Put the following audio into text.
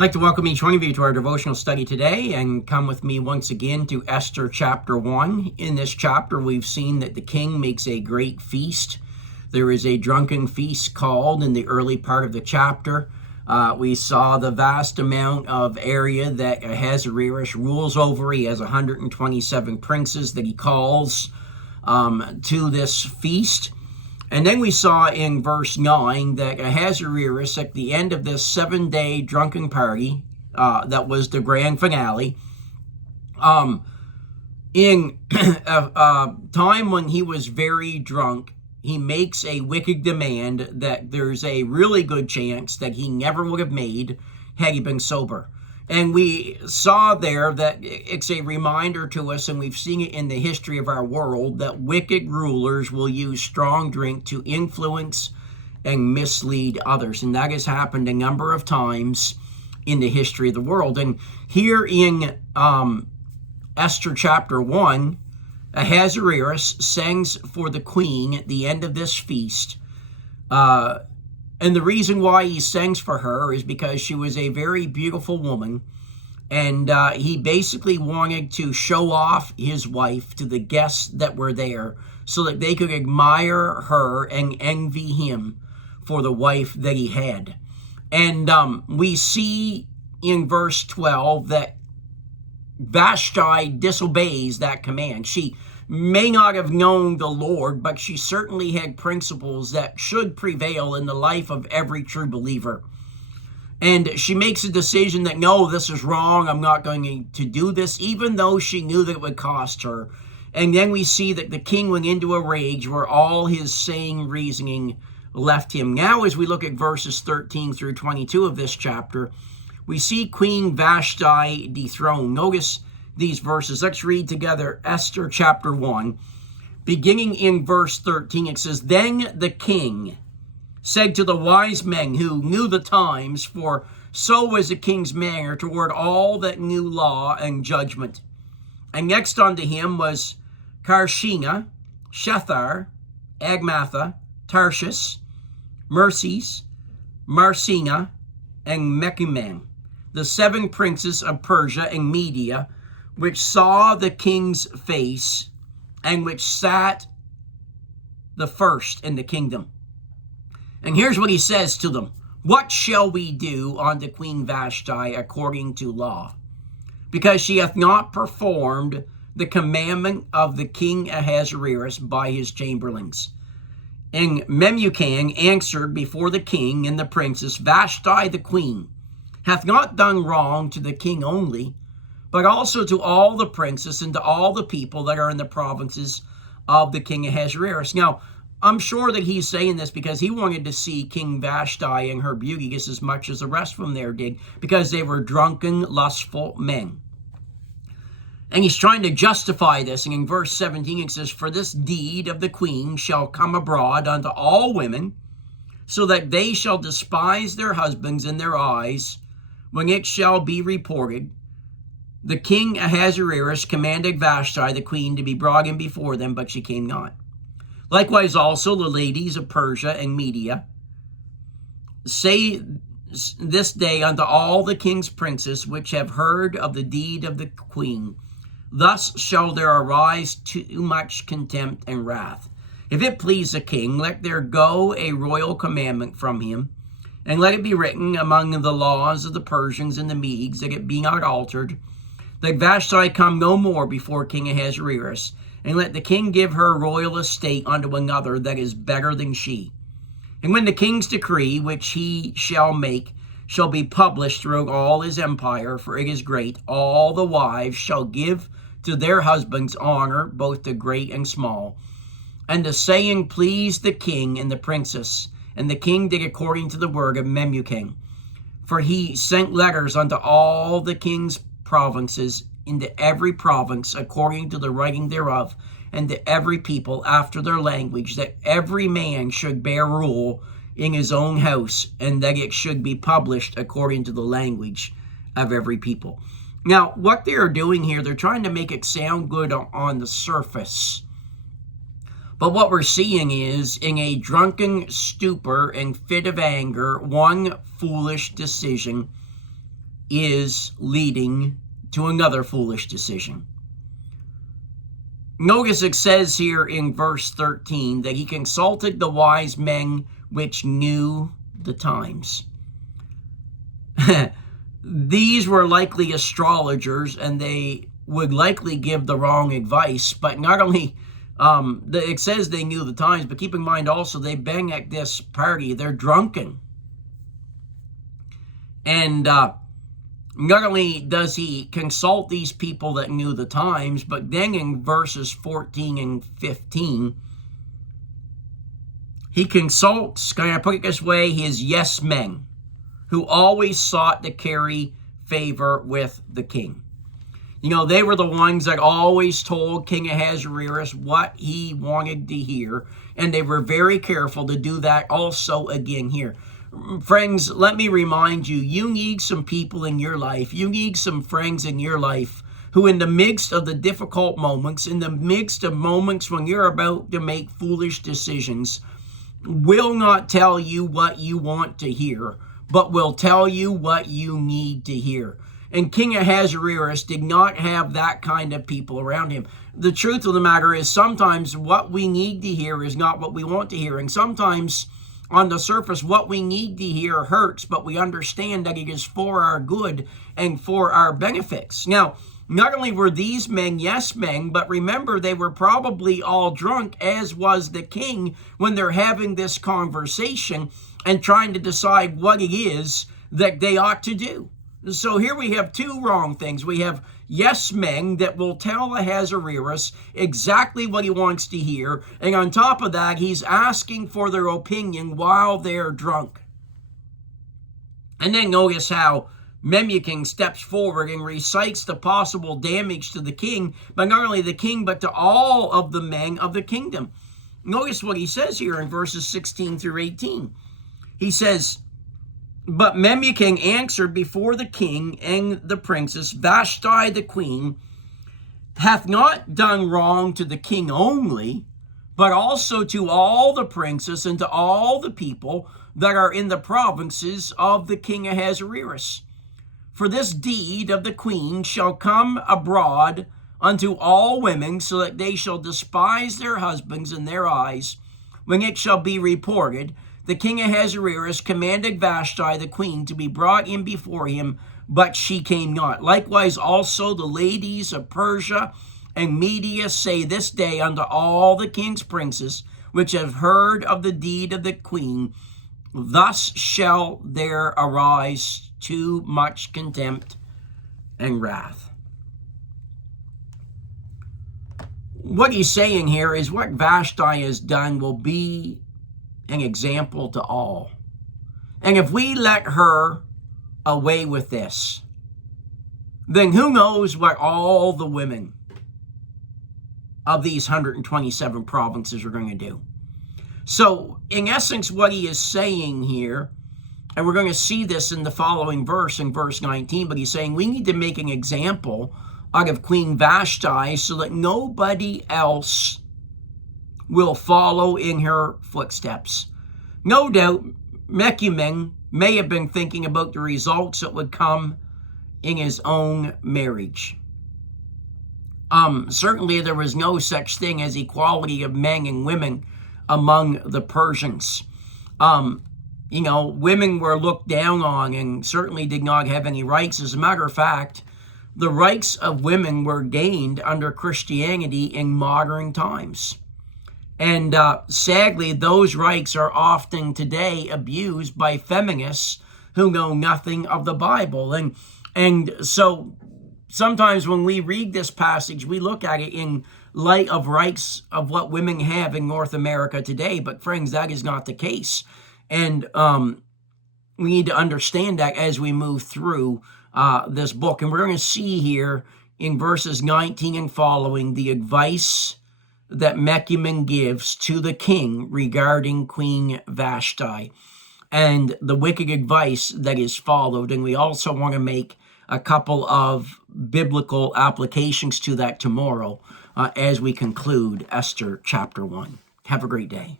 I'd like to welcome each one of you to our devotional study today and come with me once again to Esther chapter 1. In this chapter, we've seen that the king makes a great feast. There is a drunken feast called in the early part of the chapter. We saw the vast amount of area that Ahasuerus rules over. He has 127 princes that he calls to this feast. And then we saw in verse 9 that Ahasuerus, at the end of this 7-day drunken party, that was the grand finale, in a time when he was very drunk, he makes a wicked demand that there's a really good chance that he never would have made had he been sober. And we saw there that it's a reminder to us, and we've seen it in the history of our world, that wicked rulers will use strong drink to influence and mislead others. And that has happened a number of times in the history of the world. And here in Esther chapter 1, Ahasuerus sends for the queen at the end of this feast. And the reason why he sings for her is because she was a very beautiful woman. And he basically wanted to show off his wife to the guests that were there so that they could admire her and envy him for the wife that he had. And we see in verse 12 that Vashti disobeys that command. She may not have known the Lord, but she certainly had principles that should prevail in the life of every true believer. And she makes a decision that, no, this is wrong, I'm not going to do this, even though she knew that it would cost her. And then we see that the king went into a rage where all his sane reasoning left him. Now, as we look at verses 13 through 22 of this chapter, we see Queen Vashti dethroned. Notice these verses. Let's read together Esther chapter 1. Beginning in verse 13, it says, "Then the king said to the wise men who knew the times, for so was the king's manner toward all that knew law and judgment." And next unto him was Carshena, Shethar, Agmatha, Tarshish, Mercies, Marsena, and Mechiman, the 7 princes of Persia and Media, which saw the king's face, and which sat the first in the kingdom. And here's what he says to them. "What shall we do unto Queen Vashti according to law? Because she hath not performed the commandment of the king Ahasuerus by his chamberlains." And Memucan answered before the king and the princes, "Vashti the queen hath not done wrong to the king only, but also to all the princes and to all the people that are in the provinces of the king Ahasuerus." Now, I'm sure that he's saying this because he wanted to see King Vashti and her beauty just as much as the rest of them there did, because they were drunken, lustful men. And he's trying to justify this. And in verse 17 it says, "For this deed of the queen shall come abroad unto all women, so that they shall despise their husbands in their eyes, when it shall be reported, the king Ahasuerus commanded Vashti the queen to be brought in before them, but she came not. Likewise also the ladies of Persia and Media say this day unto all the king's princes which have heard of the deed of the queen, thus shall there arise too much contempt and wrath. If it please the king, let there go a royal commandment from him, and let it be written among the laws of the Persians and the Medes, that it be not altered, that Vashti come no more before King Ahasuerus, and let the king give her royal estate unto another that is better than she. And when the king's decree, which he shall make, shall be published throughout all his empire, for it is great, all the wives shall give to their husbands honor, both to great and small. And the saying pleased the king and the princess, and the king did according to the word of Memucan. For he sent letters unto all the king's provinces, into every province according to the writing thereof, and to every people after their language, that every man should bear rule in his own house, and that it should be published according to the language of every people. Now, what they are doing here, they're trying to make it sound good on the surface. But what we're seeing is, in a drunken stupor and fit of anger, one foolish decision is leading to another foolish decision. Notice it says here in verse 13 that he consulted the wise men which knew the times. These were likely astrologers, and they would likely give the wrong advice. But not only, it says they knew the times, but keep in mind also they bang at this party. They're drunken. And not only does he consult these people that knew the times, but then in verses 14 and 15, he consults, can I put it this way, his yes men, who always sought to carry favor with the king. You know, they were the ones that always told King Ahasuerus what he wanted to hear, and they were very careful to do that also again here. Friends, let me remind you, you need some people in your life, you need some friends in your life who in the midst of the difficult moments, in the midst of moments when you're about to make foolish decisions, will not tell you what you want to hear, but will tell you what you need to hear. And King Ahasuerus did not have that kind of people around him. The truth of the matter is sometimes what we need to hear is not what we want to hear. And sometimes on the surface, what we need to hear hurts, but we understand that it is for our good and for our benefits. Now, not only were these men yes men, but remember they were probably all drunk, as was the king, when they're having this conversation and trying to decide what it is that they ought to do. So here we have two wrong things. We have yes men that will tell Ahasuerus exactly what he wants to hear, and on top of that, he's asking for their opinion while they're drunk. And then notice how Memucan steps forward and recites the possible damage to the king, but not only the king, but to all of the men of the kingdom. Notice what he says here in verses 16 through 18. He says, "But Memucan answered before the king and the princess, Vashti the queen hath not done wrong to the king only, but also to all the princes and to all the people that are in the provinces of the king Ahasuerus. For this deed of the queen shall come abroad unto all women, so that they shall despise their husbands in their eyes. When it shall be reported, the king Ahasuerus commanded Vashti the queen to be brought in before him, but she came not. Likewise also the ladies of Persia and Media say this day unto all the king's princes, which have heard of the deed of the queen, thus shall there arise too much contempt and wrath." What he's saying here is what Vashti has done will be an example to all. And if we let her away with this, then who knows what all the women of these 127 provinces are going to do. So, in essence, what he is saying here, and we're going to see this in the following verse, in verse 19, but he's saying we need to make an example out of Queen Vashti so that nobody else will follow in her footsteps. No doubt, Memucan may have been thinking about the results that would come in his own marriage. Certainly there was no such thing as equality of men and women among the Persians. Women were looked down on and certainly did not have any rights. As a matter of fact, the rights of women were gained under Christianity in modern times. And sadly, those rights are often today abused by feminists who know nothing of the Bible. And so sometimes when we read this passage, we look at it in light of rights of what women have in North America today. But friends, that is not the case. And we need to understand that as we move through this book. And we're going to see here in verses 19 and following the advice that Memucan gives to the king regarding Queen Vashti and the wicked advice that is followed. And we also want to make a couple of biblical applications to that tomorrow as we conclude Esther chapter 1. Have a great day.